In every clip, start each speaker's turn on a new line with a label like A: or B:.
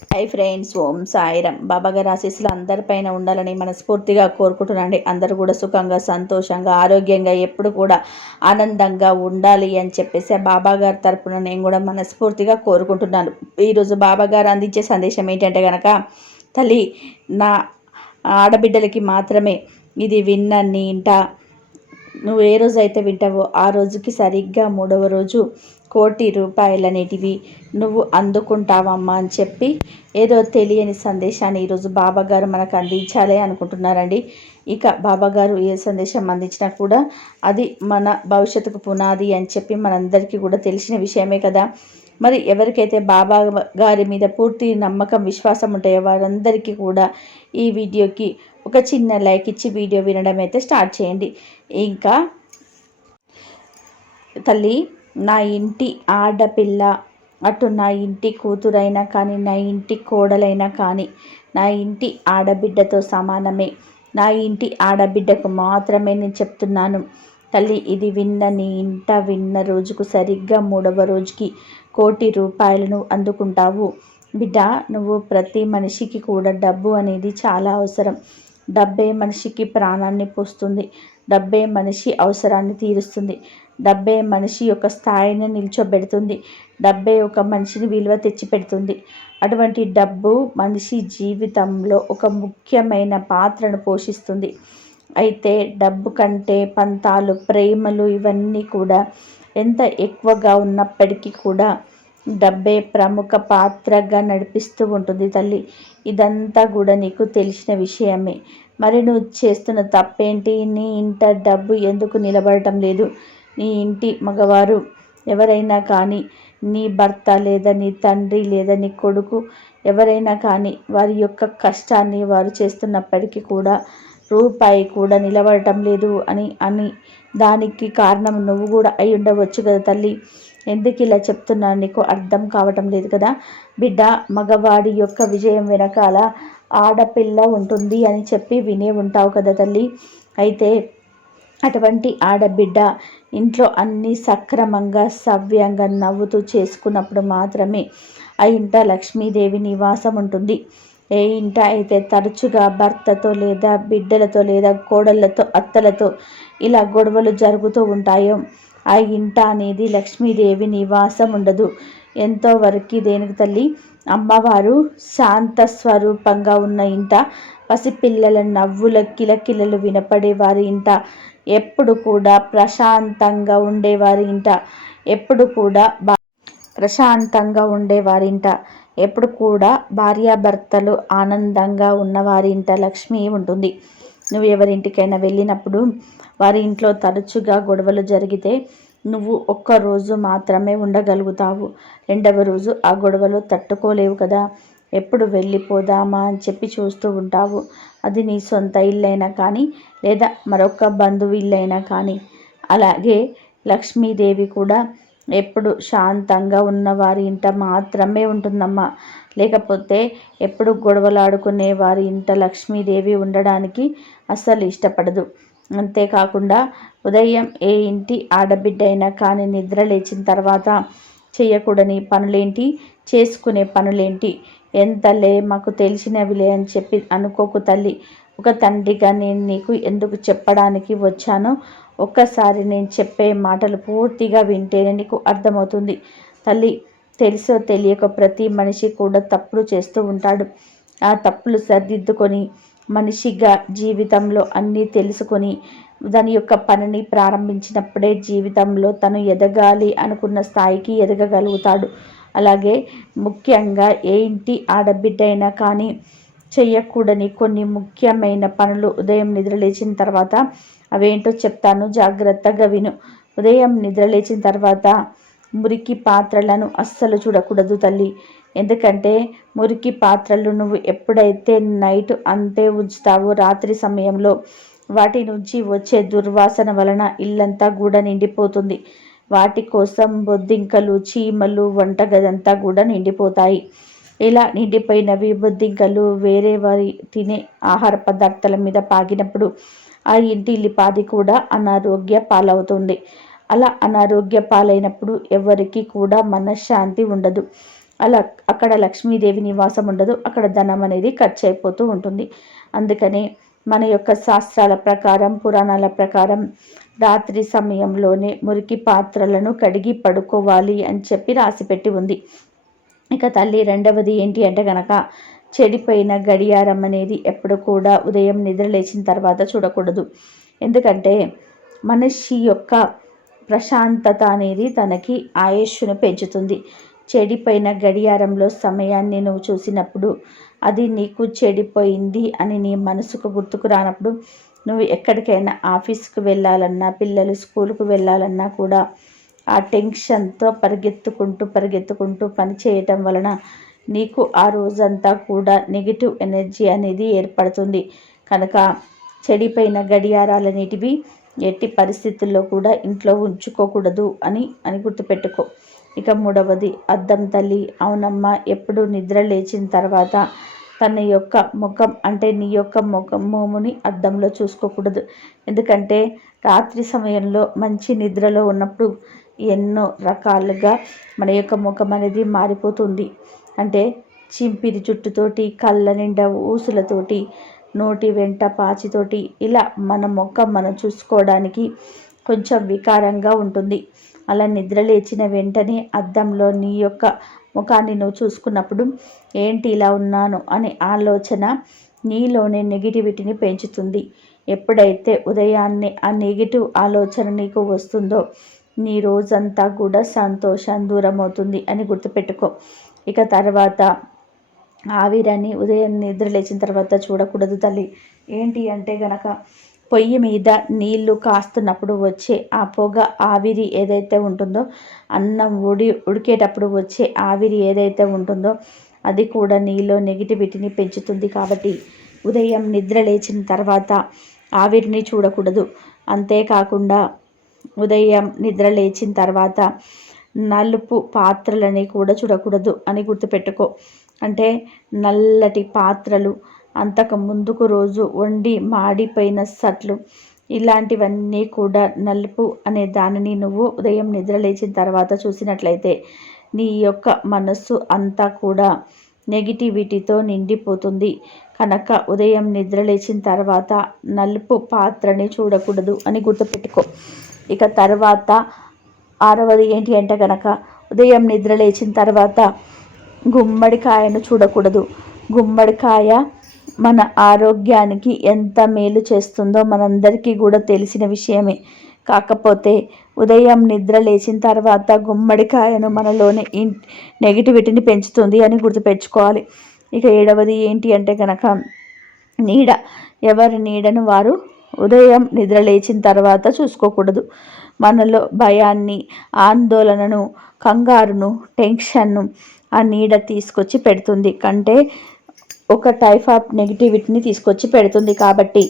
A: Hi friends ఓం సాయిరం బాబాగారి ఆశీస్సులు అందరిపైన ఉండాలని మనస్ఫూర్తిగా కోరుకుంటున్నాండి అందరూ కూడా సుఖంగా సంతోషంగా ఆరోగ్యంగా ఎప్పుడు కూడా ఆనందంగా ఉండాలి అని చెప్పేసి బాబా గారి తరపున నేను కూడా మనస్ఫూర్తిగా కోరుకుంటున్నాను. ఈరోజు బాబా గారు అందించే సందేశం ఏంటంటే కనుక తల్లి నా ఆడబిడ్డలకి మాత్రమే ఇది విన్న నీ ఇంట నువ్వు ఏ రోజు అయితే వింటావో ఆ రోజుకి సరిగ్గా మూడవ రోజు కోటి రూపాయలనేటివి నువ్వు అందుకుంటావమ్మా అని చెప్పి ఏదో తెలియని సందేశాన్ని ఈరోజు బాబాగారు మనకు అందించాలి అనుకుంటున్నారండి. ఇక బాబాగారు ఏ సందేశం అందించినా కూడా అది మన భవిష్యత్తుకు పునాది అని చెప్పి మనందరికీ కూడా తెలిసిన విషయమే కదా. మరి ఎవరికైతే బాబా గారి మీద పూర్తి నమ్మకం విశ్వాసం ఉంటాయో వారందరికీ కూడా ఈ వీడియోకి ఒక చిన్న లైక్ ఇచ్చి వీడియో వినడం అయితే స్టార్ట్ చేయండి. ఇంకా తల్లి నా ఇంటి ఆడపిల్ల అటు నా ఇంటి కూతురైనా కానీ నా ఇంటి కోడలైనా కానీ నా ఇంటి ఆడబిడ్డతో సమానమే. నా ఇంటి ఆడబిడ్డకు మాత్రమే నేను చెప్తున్నాను. తల్లి ఇది విన్న నీ ఇంట విన్న రోజుకు సరిగ్గా మూడవ రోజుకి కోటి రూపాయలను అందుకుంటావు. బిడ్డ నువ్వు ప్రతి మనిషికి కూడా డబ్బు అనేది చాలా అవసరం. డబ్బే మనిషికి ప్రాణాన్ని పోస్తుంది. డబ్బే మనిషి అవసరాన్ని తీరుస్తుంది. డబ్బే మనిషి యొక్క స్థాయిని నిల్చోబెడుతుంది. డబ్బే ఒక మనిషిని విలువ తెచ్చిపెడుతుంది. అటువంటి డబ్బు మనిషి జీవితంలో ఒక ముఖ్యమైన పాత్రను పోషిస్తుంది. అయితే డబ్బు కంటే పంతాలు ప్రేమలు ఇవన్నీ కూడా ఎంత ఎక్కువగా ఉన్నప్పటికీ కూడా డబ్బే ప్రముఖ పాత్రగా నడిపిస్తూ ఉంటుంది తల్లి. ఇదంతా కూడా నీకు తెలిసిన విషయమే. మరి నువ్వు చేస్తున్న తప్పేంటి? నీ ఇంట డబ్బు ఎందుకు నిలబడటం లేదు? నీ ఇంటి మగవారు ఎవరైనా కానీ నీ భర్త లేదా నీ తండ్రి లేదా నీ కొడుకు ఎవరైనా కానీ వారి యొక్క కష్టాన్ని వారు చేస్తున్నప్పటికీ కూడా రూపాయి కూడా నిలబడటం లేదు అని అని దానికి కారణం నువ్వు కూడా అయి ఉండవచ్చు కదా తల్లి. ఎందుకు ఇలా చెప్తున్నాను నీకు అర్థం కావటం లేదు కదా. బిడ్డ మగవాడి యొక్క విజయం వెనకాల ఆడపిల్ల ఉంటుంది అని చెప్పి వినే ఉంటావు కదా తల్లి. అయితే అటువంటి ఆడబిడ్డ ఇంట్లో అన్నీ సక్రమంగా సవ్యంగా నవ్వుతూ చేసుకున్నప్పుడు మాత్రమే ఆ ఇంట లక్ష్మీదేవి నివాసం ఉంటుంది. ఏ ఇంట అయితే తరచుగా భర్తతో లేదా బిడ్డలతో లేదా కోడళ్ళతో అత్తలతో ఇలా గొడవలు జరుగుతూ ఉంటాయో ఆ ఇంట అనేది లక్ష్మీదేవి నివాసం ఉండదు. ఎంతో వరకు దేనికి తల్లి అమ్మవారు శాంత స్వరూపంగా ఉన్న ఇంట పసిపిల్లల నవ్వుల కిలకిలలు వినపడే వారి ఇంట. ఎప్పుడు కూడా ప్రశాంతంగా ఉండేవారి ఇంట. ఎప్పుడు కూడా బా ప్రశాంతంగా ఉండేవారింట ఎప్పుడు కూడా భార్యాభర్తలు ఆనందంగా ఉన్నవారి ఇంట లక్ష్మి ఉంటుంది. నువ్వు ఎవరింటికైనా వెళ్ళినప్పుడు వారి ఇంట్లో తరచుగా గొడవలు జరిగితే నువ్వు ఒక్క రోజు మాత్రమే ఉండగలుగుతావు. రెండవ రోజు ఆ గొడవలు తట్టుకోలేవు కదా. ఎప్పుడు వెళ్ళిపోదామా అని చెప్పి చూస్తూ ఉంటావు. అది నీ సొంత ఇల్లైనా కానీ లేదా మరొక బంధువు ఇల్లైనా కానీ. అలాగే లక్ష్మీదేవి కూడా ఎప్పుడు శాంతంగా ఉన్న వారి ఇంట మాత్రమే ఉంటుందమ్మా. లేకపోతే ఎప్పుడు గొడవలాడుకునే వారి ఇంట లక్ష్మీదేవి ఉండడానికి అస్సలు ఇష్టపడదు. అంతేకాకుండా ఉదయం ఏ ఇంటి ఆడబిడ్డ అయినా కానీ నిద్ర లేచిన తర్వాత చేయకూడని పనులేంటి? చేసుకునే పనులేంటి? ఎంతలే మాకు తెలిసినవిలే అని చెప్పి అనుకోకు తల్లి. ఒక తండ్రిగా నేను నీకు ఎందుకు చెప్పడానికి వచ్చానో ఒక్కసారి నేను చెప్పే మాటలు పూర్తిగా వింటేనే నీకు అర్థమవుతుంది. తల్లి తెలుసో తెలియక ప్రతి మనిషి కూడా తప్పులు చేస్తూ ఉంటాడు. ఆ తప్పులు సరిదిద్దుకొని మనిషిగా జీవితంలో అన్నీ తెలుసుకొని దాని యొక్క పనిని ప్రారంభించినప్పుడే జీవితంలో తను ఎదగాలి అనుకున్న స్థాయికి ఎదగగలుగుతాడు. అలాగే ముఖ్యంగా ఏ ఇంటి ఆడబిడ్డ అయినా కానీ చేయకూడని కొన్ని ముఖ్యమైన పనులు ఉదయం నిద్రలేచిన తర్వాత అవేంటో చెప్తాను. జాగ్రత్తగా విను. ఉదయం నిద్రలేచిన తర్వాత మురికి పాత్రలను అస్సలు చూడకూడదు తల్లి. ఎందుకంటే మురికి పాత్రలు నువ్వు ఎప్పుడైతే నైట్ అంతే ఉంచుతావో రాత్రి సమయంలో వాటి నుంచి వచ్చే దుర్వాసన వలన ఇల్లంతా కూడా నిండిపోతుంది. వాటి కోసం బొద్దింకలు చీమలు వంటగదంతా కూడా నిండిపోతాయి. ఇలా నిండిపోయినవి బొద్దింకలు వేరే వారి తినే ఆహార పదార్థాల మీద పాగినప్పుడు ఆ ఇంటి లిపాది కూడా అనారోగ్య పాలవుతుంది. అలా అనారోగ్య పాలైనప్పుడు ఎవరికి కూడా మనశ్శాంతి ఉండదు. అలా అక్కడ లక్ష్మీదేవి నివాసం ఉండదు. అక్కడ ధనం అనేది ఖర్చు అయిపోతూ ఉంటుంది. అందుకని మన యొక్క శాస్త్రాల ప్రకారం పురాణాల ప్రకారం రాత్రి సమయంలోనే మురికి పాత్రలను కడిగి పడుకోవాలి అని చెప్పి రాసిపెట్టి ఉంది. ఇక తల్లి రెండవది ఏంటి అంటే గనక చెడిపోయిన గడియారం అనేది ఎప్పుడు కూడా ఉదయం నిద్ర లేచిన తర్వాత చూడకూడదు. ఎందుకంటే మనిషి యొక్క ప్రశాంతత అనేది తనకి ఆయుష్ను పెంచుతుంది. చెడిపోయిన గడియారంలో సమయాన్ని నువ్వు చూసినప్పుడు అది నీకు చెడిపోయింది అని నీ మనసుకు గుర్తుకు రానప్పుడు నువ్వు ఎక్కడికైనా ఆఫీస్కి వెళ్ళాలన్నా పిల్లలు స్కూల్కి వెళ్ళాలన్నా కూడా ఆ టెన్షన్తో పరిగెత్తుకుంటూ పరిగెత్తుకుంటూ పని చేయటం వలన నీకు ఆ రోజంతా కూడా నెగిటివ్ ఎనర్జీ అనేది ఏర్పడుతుంది. కనుక చెడిపోయిన గడియారాలనేటివి ఎట్టి పరిస్థితుల్లో కూడా ఇంట్లో ఉంచుకోకూడదు అని అని గుర్తుపెట్టుకో. ఇక మూడవది అద్దం తల్లి. అవునమ్మ ఎప్పుడు నిద్ర లేచిన తర్వాత తన యొక్క ముఖం అంటే నీ యొక్క ముఖం మోముని అద్దంలో చూసుకోకూడదు. ఎందుకంటే రాత్రి సమయంలో మంచి నిద్రలో ఉన్నప్పుడు ఎన్నో రకాలుగా మన యొక్క ముఖం అనేది మారిపోతుంది. అంటే చింపిరి జుట్టుతోటి కళ్ళ నిండా ఊసులతోటి నోటి వెంట పాచితోటి ఇలా మన ముఖం మనం చూసుకోవడానికి కొంచెం వికారంగా ఉంటుంది. అలా నిద్ర లేచిన వెంటనే అద్దంలో నీ యొక్క ముఖాన్ని నువ్వు చూసుకున్నప్పుడు ఏంటి ఇలా ఉన్నాను? అనే ఆలోచన నీలోనే నెగిటివిటీని పెంచుతుంది. ఎప్పుడైతే ఉదయాన్నే ఆ నెగిటివ్ ఆలోచన నీకు వస్తుందో నీ రోజంతా కూడా సంతోషం దూరం అవుతుంది అని గుర్తుపెట్టుకో. ఇక తర్వాత ఆవిరని ఉదయం నిద్ర లేచిన తర్వాత చూడకూడదు తల్లి. ఏంటి అంటే గనక పొయ్యి మీద నీళ్ళు కాస్తున్నప్పుడు వచ్చే ఆ పొగ ఆవిరి ఏదైతే ఉంటుందో అన్నం ఉడి ఉడికేటప్పుడు వచ్చే ఆవిరి ఏదైతే ఉంటుందో అది కూడా నీలో నెగిటివిటీని పెంచుతుంది కాబట్టి ఉదయం నిద్ర లేచిన తర్వాత ఆవిరిని చూడకూడదు. అంతేకాకుండా ఉదయం నిద్ర లేచిన తర్వాత నలుపు పాత్రలని కూడా చూడకూడదు అని గుర్తుపెట్టుకో. అంటే నల్లటి పాత్రలు అంతకు ముందుకు రోజు వండి మాడిపోయిన సట్లు ఇలాంటివన్నీ కూడా నలుపు అనే దానిని నువ్వు ఉదయం నిద్ర లేచిన తర్వాత చూసినట్లయితే నీ యొక్క మనస్సు అంతా కూడా నెగిటివిటీతో నిండిపోతుంది. కనుక ఉదయం నిద్ర లేచిన తర్వాత నలుపు పాత్రని చూడకూడదు అని గుర్తుపెట్టుకో. ఇక తర్వాత ఆరవది ఏంటి అంటే కనుక ఉదయం నిద్ర లేచిన తర్వాత గుమ్మడికాయను చూడకూడదు. గుమ్మడికాయ మన ఆరోగ్యానికి ఎంత మేలు చేస్తుందో మనందరికీ కూడా తెలిసిన విషయమే. కాకపోతే ఉదయం నిద్ర లేచిన తర్వాత గుమ్మడికాయను మనలోని నెగిటివిటీని పెంచుతుంది అని గుర్తుపెట్టుకోవాలి. ఇక ఏడవది ఏంటి అంటే కనుక నీడ. ఎవరి నీడను వారు ఉదయం నిద్ర లేచిన తర్వాత చూసుకోకూడదు. మనలో భయాన్ని ఆందోళనను కంగారును టెన్షన్ను ఆ నీడ తీసుకొచ్చి పెడుతుంది. కంటే ఒక టైప్ ఆఫ్ నెగిటివిటీని తీసుకొచ్చి పెడుతుంది కాబట్టి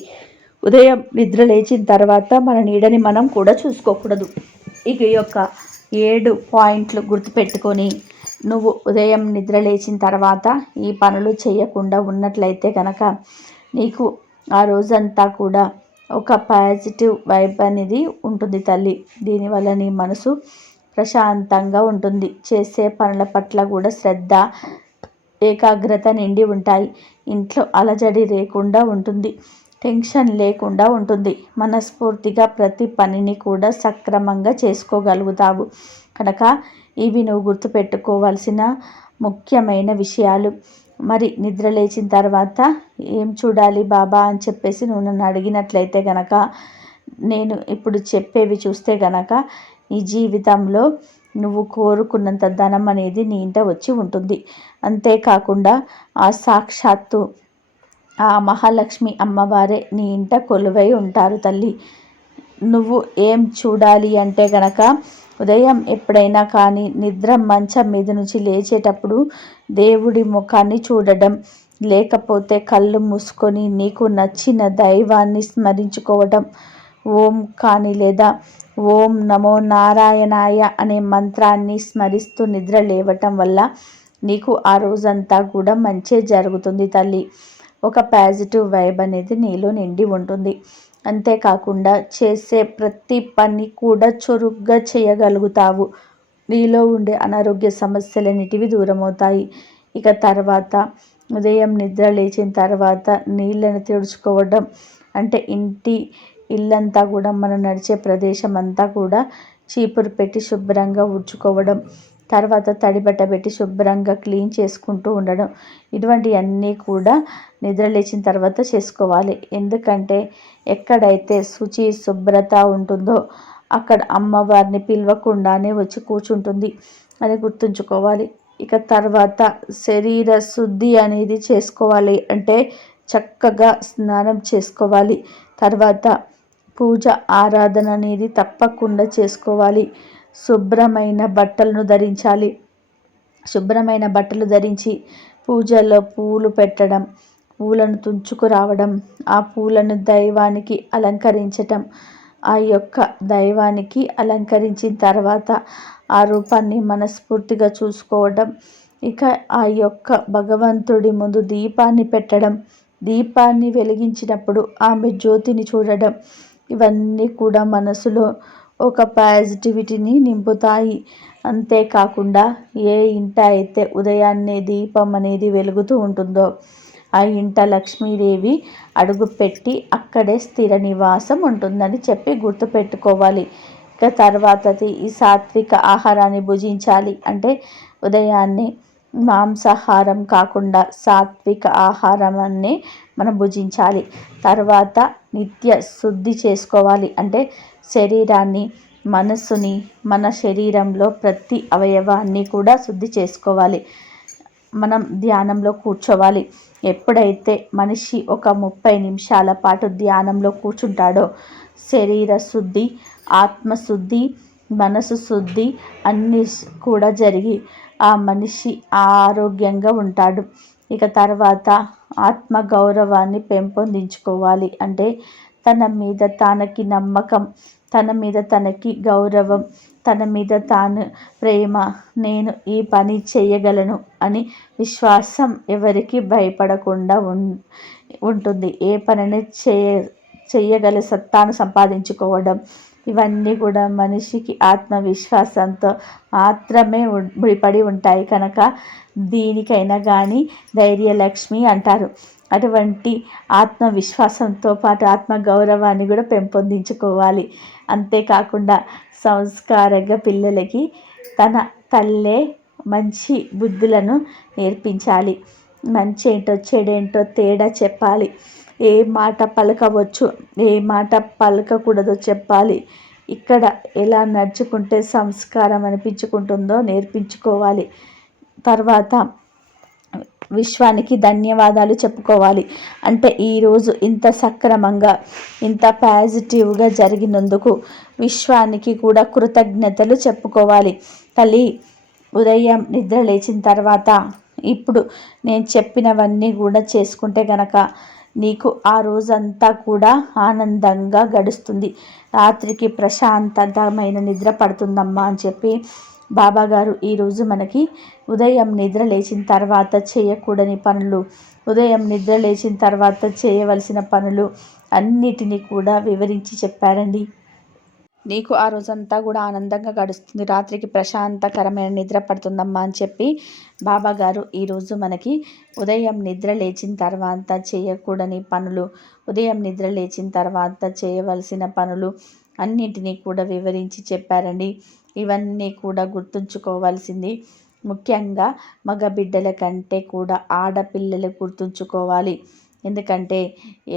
A: ఉదయం నిద్ర లేచిన తర్వాత మన నీడని మనం కూడా చూసుకోకూడదు. ఇక యొక్క ఏడు పాయింట్లు గుర్తుపెట్టుకొని నువ్వు ఉదయం నిద్ర లేచిన తర్వాత ఈ పనులు చేయకుండా ఉన్నట్లయితే కనుక నీకు ఆ రోజంతా కూడా ఒక పాజిటివ్ వైబ్ అనేది ఉంటుంది తల్లి. దీనివల్ల నీ మనసు ప్రశాంతంగా ఉంటుంది. చేసే పనుల పట్ల కూడా శ్రద్ధ ఏకాగ్రత నిండి ఉంటాయి. ఇంట్లో అలజడి లేకుండా ఉంటుంది. టెన్షన్ లేకుండా ఉంటుంది. మనస్ఫూర్తిగా ప్రతి పనిని కూడా సక్రమంగా చేసుకోగలుగుతావు. కనుక ఇవి నువ్వు గుర్తుపెట్టుకోవాల్సిన ముఖ్యమైన విషయాలు. మరి నిద్ర లేచిన తర్వాత ఏం చూడాలి బాబా అని చెప్పేసి నువ్వు నన్ను అడిగినట్లయితే గనక నేను ఇప్పుడు చెప్పేవి చూస్తే గనక ఈ జీవితంలో నువ్వు కోరుకున్నంత ధనం అనేది నీ ఇంట వచ్చి ఉంటుంది. అంతేకాకుండా ఆ సాక్షాత్తు ఆ మహాలక్ష్మి అమ్మవారే నీ ఇంట కొలువై ఉంటారు తల్లి. నువ్వు ఏం చూడాలి అంటే గనక ఉదయం ఎప్పుడైనా కానీ నిద్ర మంచం మీద నుంచి లేచేటప్పుడు దేవుడి ముఖాన్ని చూడడం లేకపోతే కళ్ళు మూసుకొని నీకు నచ్చిన దైవాన్ని స్మరించుకోవడం ఓం కానీ లేదా ఓం నమో నారాయణాయ అనే మంత్రాన్ని స్మరిస్తూ నిద్ర లేవటం వల్ల నీకు ఆ రోజంతా కూడా మంచే జరుగుతుంది తల్లి. ఒక పాజిటివ్ వైబ్ అనేది నీలో నిండి ఉంటుంది. అంతేకాకుండా చేసే ప్రతి పని కూడా చురుగ్గా చేయగలుగుతావు. నీలో ఉండే అనారోగ్య సమస్యలన్నిటివి దూరమవుతాయి. ఇక తర్వాత ఉదయం నిద్ర లేచిన తర్వాత నీళ్ళని తుడుచుకోవడం అంటే ఇంటి ఇల్లంతా కూడా మనం నడిచే ప్రదేశం అంతా కూడా చీపురు పెట్టి శుభ్రంగా ఉడ్చుకోవడం తర్వాత తడిబట్ట పెట్టి శుభ్రంగా క్లీన్ చేసుకుంటూ ఉండడం. ఇటువంటివన్నీ కూడా నిద్ర లేచిన తర్వాత చేసుకోవాలి. ఎందుకంటే ఎక్కడైతే శుచి శుభ్రత ఉంటుందో అక్కడ అమ్మవారిని పిలవకుండానే వచ్చి కూర్చుంటుంది అని గుర్తుంచుకోవాలి. ఇక తర్వాత శరీర శుద్ధి అనేది చేసుకోవాలి. అంటే చక్కగా స్నానం చేసుకోవాలి. తర్వాత పూజ ఆరాధన అనేది తప్పకుండా చేసుకోవాలి. శుభ్రమైన బట్టలను ధరించాలి. శుభ్రమైన బట్టలు ధరించి పూజల్లో పూలు పెట్టడం పూలను తుంచుకురావడం ఆ పూలను దైవానికి అలంకరించటం ఆ యొక్క దైవానికి అలంకరించిన తర్వాత ఆ రూపాన్ని మనస్ఫూర్తిగా చూసుకోవడం ఇక ఆ యొక్క భగవంతుడి ముందు దీపాన్ని పెట్టడం దీపాన్ని వెలిగించినప్పుడు ఆమె జ్యోతిని చూడడం ఇవన్నీ కూడా మనసులో ఒక పాజిటివిటీని నింపుతాయి. అంతేకాకుండా ఏ ఇంట అయితే ఉదయాన్నే దీపం అనేది వెలుగుతూ ఉంటుందో ఆ ఇంట లక్ష్మీదేవి అడుగుపెట్టి అక్కడే స్థిర నివాసం ఉంటుందని చెప్పి గుర్తుపెట్టుకోవాలి. ఇక తర్వాతది ఈ సాత్విక ఆహారాన్ని భుజించాలి. అంటే ఉదయాన్నే మాంసాహారం కాకుండా సాత్విక ఆహారాన్ని మనం భుజించాలి. తర్వాత నిత్య శుద్ధి చేసుకోవాలి. అంటే శరీరాన్ని మనస్సుని మన శరీరంలో ప్రతి అవయవాన్ని కూడా శుద్ధి చేసుకోవాలి. మనం ధ్యానంలో కూర్చోవాలి. ఎప్పుడైతే మనిషి ఒక ముప్పై నిమిషాల పాటు ధ్యానంలో కూర్చుంటాడో శరీర శుద్ధి ఆత్మశుద్ధి మనసు శుద్ధి అన్నీ కూడా జరిగి ఆ మనిషి ఆరోగ్యంగా ఉంటాడు. ఇక తర్వాత ఆత్మ గౌరవాన్ని పెంపొందించుకోవాలి. అంటే తన మీద తనకి నమ్మకం తన మీద తనకి గౌరవం తన మీద తాను ప్రేమ నేను ఈ పని చేయగలను అని విశ్వాసం ఎవరికి భయపడకుండా ఉం ఉంటుంది. ఏ పనిని చేయ చేయగల సత్తాను సంపాదించుకోవడం ఇవన్నీ కూడా మనిషికి ఆత్మవిశ్వాసంతో మాత్రమే ముడిపడి ఉంటాయి కనుక దీనికైనా కానీ ధైర్యలక్ష్మి అంటారు. అటువంటి ఆత్మవిశ్వాసంతో పాటు ఆత్మ గౌరవాన్ని కూడా పెంపొందించుకోవాలి. అంతేకాకుండా సంస్కారంగా పిల్లలకి తన తల్లే మంచి బుద్ధులను నేర్పించాలి. మంచి ఏంటో చెడేంటో తేడా చెప్పాలి. ఏ మాట పలకవచ్చు ఏ మాట పలకకూడదో చెప్పాలి. ఇక్కడ ఎలా నడుచుకుంటే సంస్కారం అనిపించుకుంటుందో నేర్పించుకోవాలి. తర్వాత విశ్వానికి ధన్యవాదాలు చెప్పుకోవాలి. అంటే ఈరోజు ఇంత సక్రమంగా ఇంత పాజిటివ్గా జరిగినందుకు విశ్వానికి కూడా కృతజ్ఞతలు చెప్పుకోవాలి. తల్లి ఉదయం నిద్ర లేచిన తర్వాత ఇప్పుడు నేను చెప్పినవన్నీ కూడా చేసుకుంటే గనక నీకు ఆ రోజంతా కూడా ఆనందంగా గడుస్తుంది. రాత్రికి ప్రశాంతమైన నిద్ర పడుతుందమ్మా అని చెప్పి బాబాగారు ఈరోజు మనకి ఉదయం నిద్ర లేచిన తర్వాత చేయకూడని పనులు ఉదయం నిద్ర లేచిన తర్వాత చేయవలసిన పనులు అన్నిటినీ కూడా వివరించి చెప్పారండి. నీకు ఆ రోజంతా కూడా ఆనందంగా గడుస్తుంది. రాత్రికి ప్రశాంతకరమైన నిద్ర పడుతుందమ్మా అని చెప్పి బాబా గారు ఈరోజు మనకి ఉదయం నిద్ర లేచిన తర్వాత చేయకూడని పనులు ఉదయం నిద్ర లేచిన తర్వాత చేయవలసిన పనులు అన్నింటినీ కూడా వివరించి చెప్పారండి. ఇవన్నీ కూడా గుర్తుంచుకోవాల్సింది. ముఖ్యంగా మగ బిడ్డల కంటే కూడా ఆడపిల్లలు గుర్తుంచుకోవాలి. ఎందుకంటే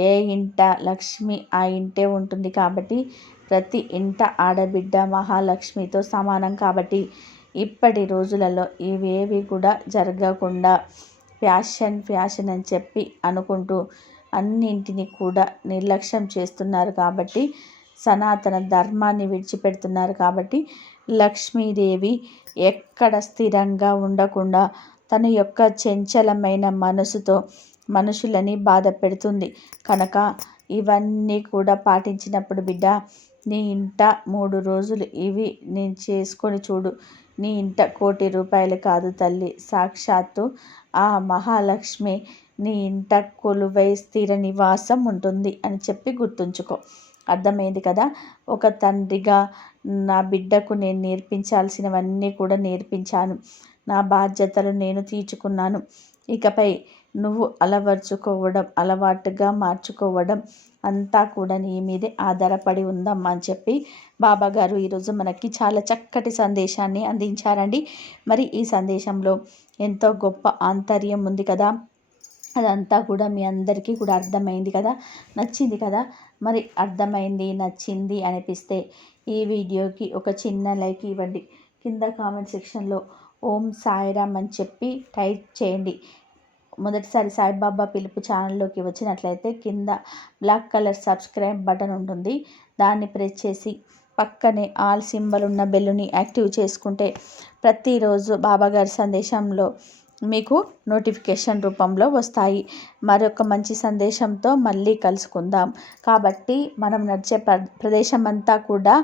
A: ఏ ఇంట లక్ష్మి ఆ ఇంటే ఉంటుంది కాబట్టి ప్రతి ఇంట ఆడబిడ్డ మహాలక్ష్మితో సమానం కాబట్టి ఇప్పటి రోజులలో ఇవేవి కూడా జరగకుండా ఫ్యాషన్ ఫ్యాషన్ అని చెప్పి అనుకుంటూ అన్నింటినీ కూడా నిర్లక్ష్యం చేస్తున్నారు కాబట్టి సనాతన ధర్మాన్ని విడిచిపెడుతున్నారు కాబట్టి లక్ష్మీదేవి ఎక్కడ స్థిరంగా ఉండకుండా తన యొక్క చంచలమైన మనసుతో మనుషులని బాధ పెడుతుంది కనుక ఇవన్నీ కూడా పాటించినప్పుడు బిడ్డ నీ ఇంట మూడు రోజులు ఇవి నేను చేసుకొని చూడు. నీ ఇంట కోటి రూపాయలు కాదు తల్లి. సాక్షాత్తు ఆ మహాలక్ష్మి నీ ఇంట కొలువై స్థిర నివాసం ఉంటుంది అని చెప్పి గుర్తుంచుకో. అర్థమైంది కదా? ఒక తండ్రిగా నా బిడ్డకు నేను నేర్పించాల్సినవన్నీ కూడా నేర్పించాను. నా బాధ్యతలు నేను తీర్చుకున్నాను. ఇకపై నువ్వు అలవర్చుకోవడం అలవాటుగా మార్చుకోవడం అంతా కూడా నీ మీదే ఆధారపడి ఉందమ్మా అని చెప్పి బాబాగారు ఈరోజు మనకి చాలా చక్కటి సందేశాన్ని అందించారండి. మరి ఈ సందేశంలో ఎంతో గొప్ప ఆంతర్యం ఉంది కదా. అదంతా కూడా మీ అందరికీ కూడా అర్థమైంది కదా. నచ్చింది కదా. మరి అర్థమైంది నచ్చింది అనిపిస్తే ఈ వీడియోకి ఒక చిన్న లైక్ ఇవ్వండి. కింద కామెంట్ సెక్షన్లో ఓం సాయిరామ్ అని చెప్పి టైప్ చేయండి. మొదటిసారి సాయిబాబా పిలుపు ఛానల్లోకి వచ్చినట్లయితే కింద బ్లాక్ కలర్ సబ్స్క్రైబ్ బటన్ ఉంటుంది. దాన్ని ప్రెస్ చేసి పక్కనే ఆల్ సింబల్ ఉన్న బెల్లుని యాక్టివ్ చేసుకుంటే ప్రతిరోజు బాబాగారి సందేశంలో మీకు నోటిఫికేషన్ రూపంలో వస్తాయి. మరొక మంచి సందేశంతో మళ్ళీ కలుసుకుందాం. కాబట్టి మనం నడిచే ప్ర ప్రదేశం అంతా కూడా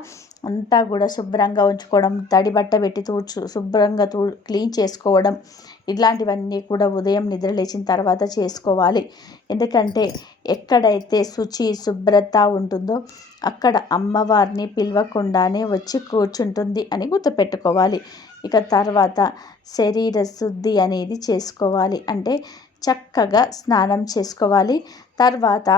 A: అంతా కూడా శుభ్రంగా ఉంచుకోవడం తడి బట్ట పెట్టి తూడ్చు శుభ్రంగా తూ క్లీన్ చేసుకోవడం ఇలాంటివన్నీ కూడా ఉదయం నిద్ర లేచిన తర్వాత చేసుకోవాలి. ఎందుకంటే ఎక్కడైతే శుచి శుభ్రత ఉంటుందో అక్కడ అమ్మవారిని పిలవకుండానే వచ్చి కూర్చుంటుంది అని గుర్తుపెట్టుకోవాలి. ఇక తర్వాత శరీర శుద్ధి అనేది చేసుకోవాలి. అంటే చక్కగా స్నానం చేసుకోవాలి. తర్వాత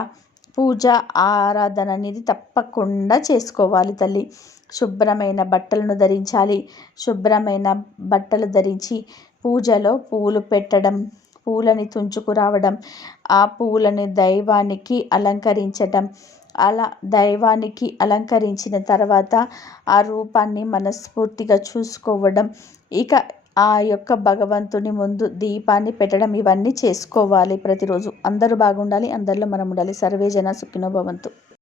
A: పూజ ఆరాధన అనేది తప్పకుండా చేసుకోవాలి తల్లి. శుభ్రమైన బట్టలను ధరించాలి. శుభ్రమైన బట్టలు ధరించి పూజలో పూలు పెట్టడం పూలని తుంచుకురావడం ఆ పూలని దైవానికి అలంకరించడం అలా దైవానికి అలంకరించిన తర్వాత ఆ రూపాన్ని మనస్ఫూర్తిగా చూసుకోవడం ఇక ఆ యొక్క భగవంతుని ముందు దీపాన్ని పెట్టడం ఇవన్నీ చేసుకోవాలి ప్రతిరోజు. అందరూ బాగుండాలి అందరిలో మనం ఉండాలి. సర్వే జన సుఖినో భవంతు.